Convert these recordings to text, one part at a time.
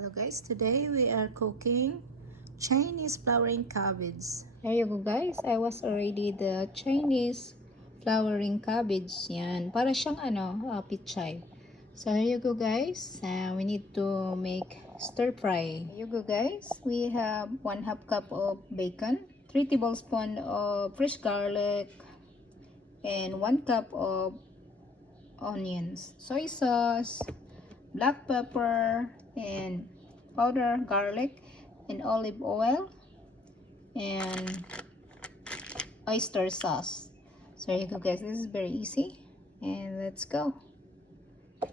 Hello guys, today we are cooking Chinese flowering cabbage. There you go guys, I was already the Chinese flowering cabbage. Yan, para siyang pichay. So here you go guys, we need to make stir fry. Here you go guys, we have 1/2 cup of bacon, 3 tablespoons of fresh garlic, and 1 cup of onions, soy sauce, black pepper, and powdered garlic, and olive oil, and oyster sauce. So here you go guys, this is very easy, and let's go.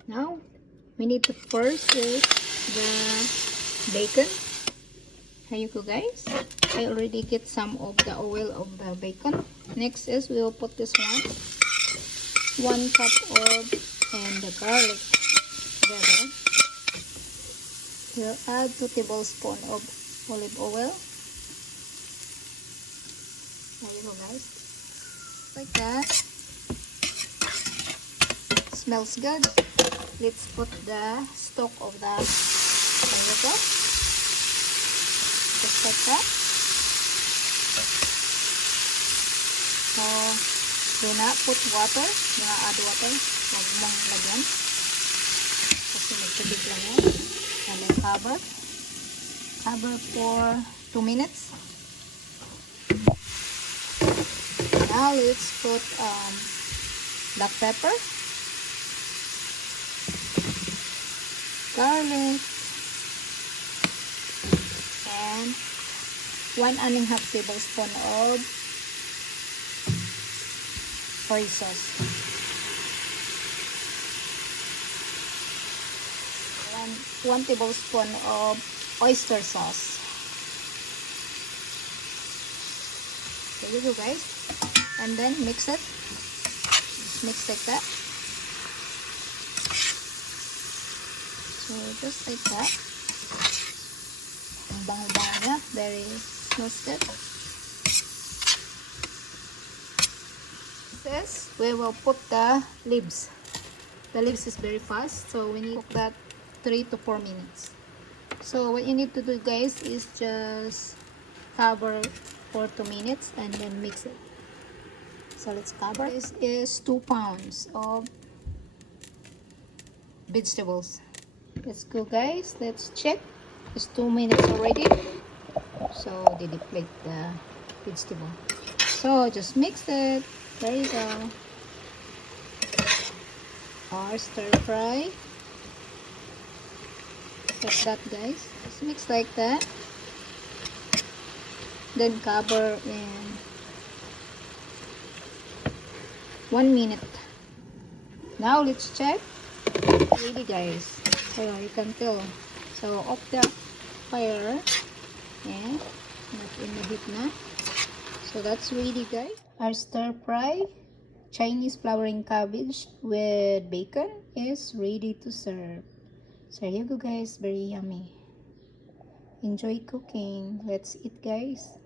Now we need to first cook the bacon. Here you go guys, I already get some of the oil of the bacon. Next is we will put this 1 cup of and the garlic together. We'll add 2 tablespoons of olive oil. There you go guys, like that. Smells good. Let's put the stock of the tomato, just like that. So do not put water, do not add water, huwag mong lagyan kasi magtubig lang yan. And then cover for 2 minutes. Now let's put black pepper, garlic, and 1.5 tablespoons of soy sauce, 1 tablespoon of oyster sauce. There you go guys, and then mix it. Just mix like that. So just like that. Ang bango-bango niya, very smells good. This we will put the leaves. The leaves is very fast, so we need to cook that 3 to 4 minutes. So what you need to do guys is just cover for 2 minutes and then mix it. So let's cover. This is 2 pounds of vegetables. Let's go guys, let's check. It's 2 minutes already, so they deplete the vegetable. So just mix it. There you go. Or stir fry. Like that guys. Just mix like that. Then cover in 1 minute. Now let's check. Ready guys. So you can tell. So off the fire. And not in the heat na. So that's ready guys. Our stir fry Chinese flowering cabbage with bacon is ready to serve. So here you go guys, very yummy. Enjoy cooking. Let's eat guys.